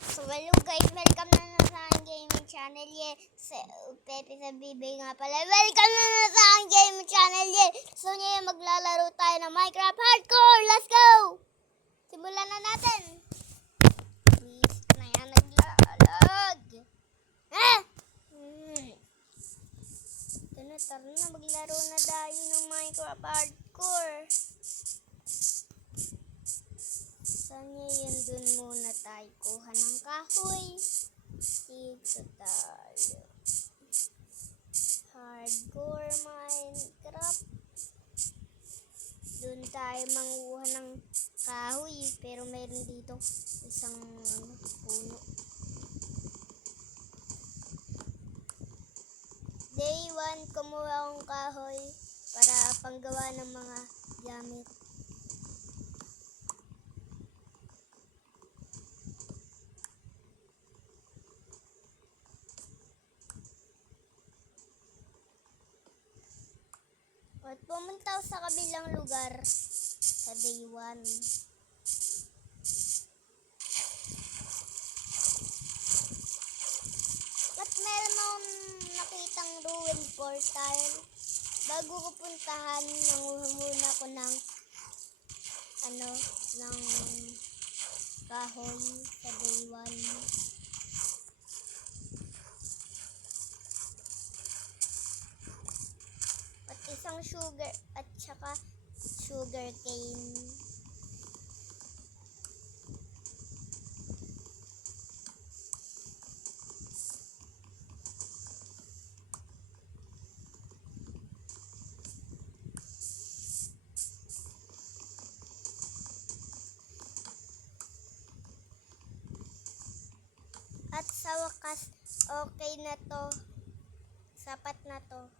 So hello guys, welcome na sa aking gaming channel. Pepe sa Bibi nga pala. Welcome na sa aking gaming channel. So ngayon maglalaro tayo ng Minecraft Hardcore. Let's go! Simulan na natin. Please, na yan naglalag. Tara na, maglaro na tayo ng Minecraft Hardcore. Saan yun? Dun muna tayo kuha ng kahoy. Dito tayo. Hardcore Minecraft. Dun tayo manguha ng kahoy. Pero meron dito isang puno. Day 1, kumuha akong kahoy para panggawa ng mga gamit. At pumunta ako sa kabilang lugar sa day 1. At meron akong nakitang ruin portal. Bago ko puntahan, nanguha muna ako ng kahoy sa day 1. Isang sugar at saka sugar cane. At sa wakas, okay na to. Sapat na to.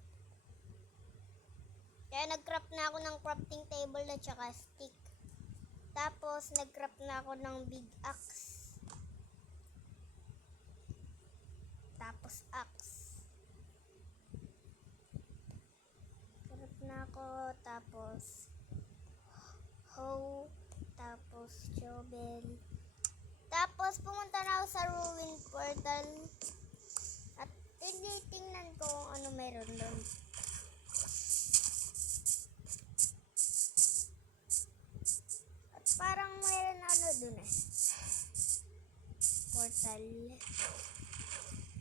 Kaya nag-craft na ako ng crafting table at saka stick. Tapos nag-craft na ako ng big axe. Tapos axe. Craft na ako. Tapos hoe. Tapos shovel. Tapos pumunta na ako sa ruin portal. At tinitingnan ko kung ano meron doon. Parang mayroon dun portal.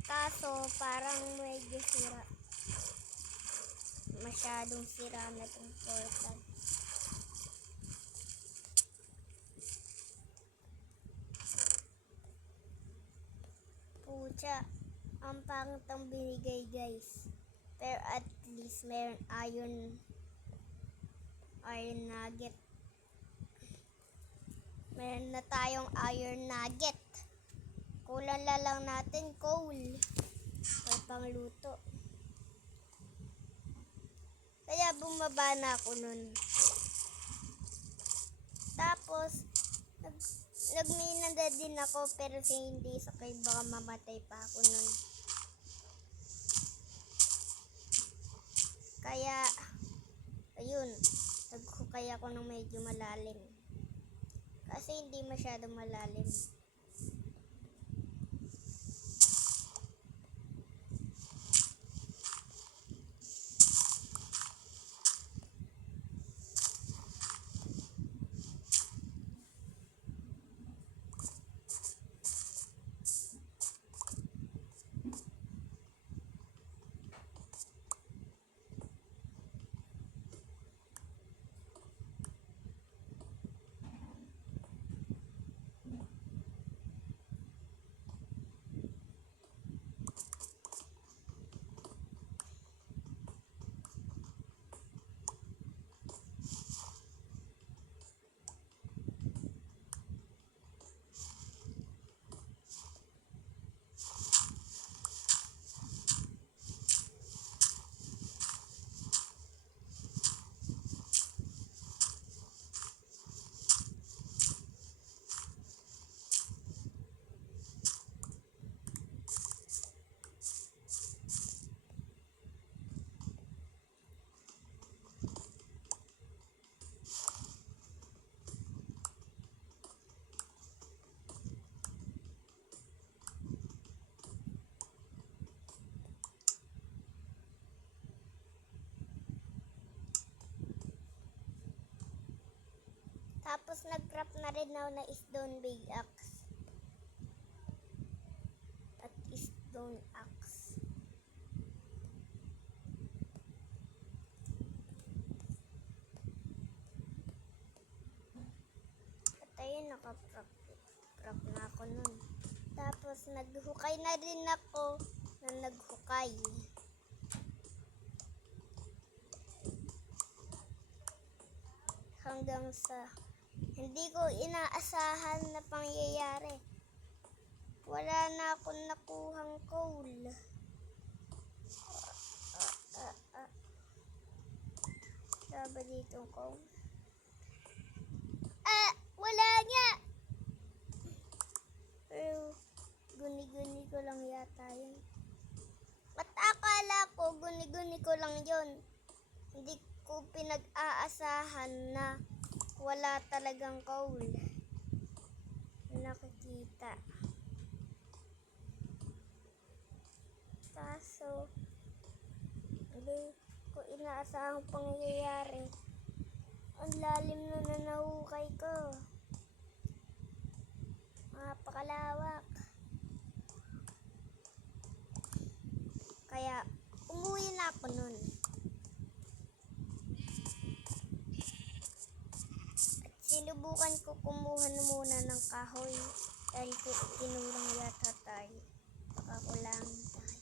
Kaso parang medyo sira. Masyadong sira na itong portal. Pucha, ang pangit ang binigay guys. Pero at least mayroon iron nugget. Meron na tayong iron nugget. Kulang lang natin coal para pangluto. Kaya bumaba na ako nun. Tapos nagmina na din ako pero hindi sakay, baka mamatay pa ako nun. Kaya ayun, naghukay ako ng medyo malalim. Kasi hindi masyadong malalim. Tapos nag-craft na rin ako na stone big axe. At stone axe. At ayun, naka-craft na ako nun. Tapos naghukay na rin ako na naghukay. Hanggang sa hindi ko inaasahan na pangyayari. Wala na akong nakuhang coal. Wala dito coal? Wala nga! Pero guni-guni ko lang yata yun. At akala ko guni-guni ko lang yun. Hindi ko pinag-aasahan na wala talagang coal. Nakikita. Kaso, hindi ko inaasahang pangyayari. Ang lalim na nahukay ko. Napakalawak. Kaya, umuwi na ako nun. Sinubukan ko kumuha muna ng kahoy dahil po kinulang yata tayo. Baka kulangin tayo.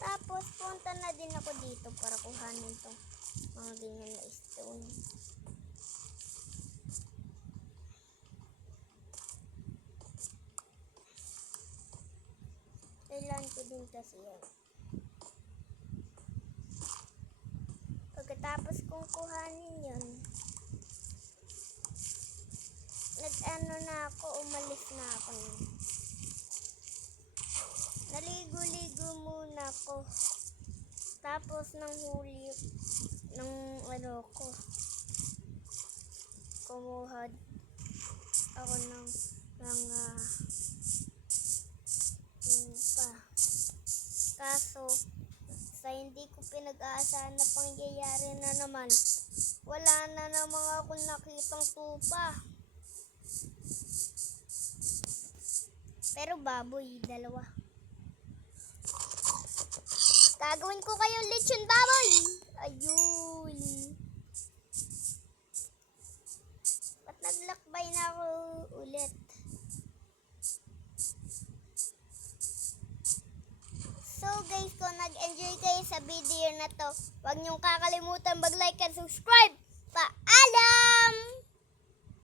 Tapos punta na din ako dito para kuhanin itong mga ganyan na stone. Kailangan ko din kasi yan. Pagkatapos kong kuhanin yun, umalis na ako. Naligo-ligo muna ako. Tapos nang huli ng ko, kumuha ako ng mga tupa. Kaso, sa hindi ko pinag-aasahan na pangyayari na naman, wala na namang ako nakitang tupa. Pero baboy, dalawa. Gagawin ko kayong lechon baboy. Ayun. Ba't naglakbay na ako ulit? So guys, kung nag-enjoy kayo sa video na to, huwag niyong kakalimutan mag-like and subscribe.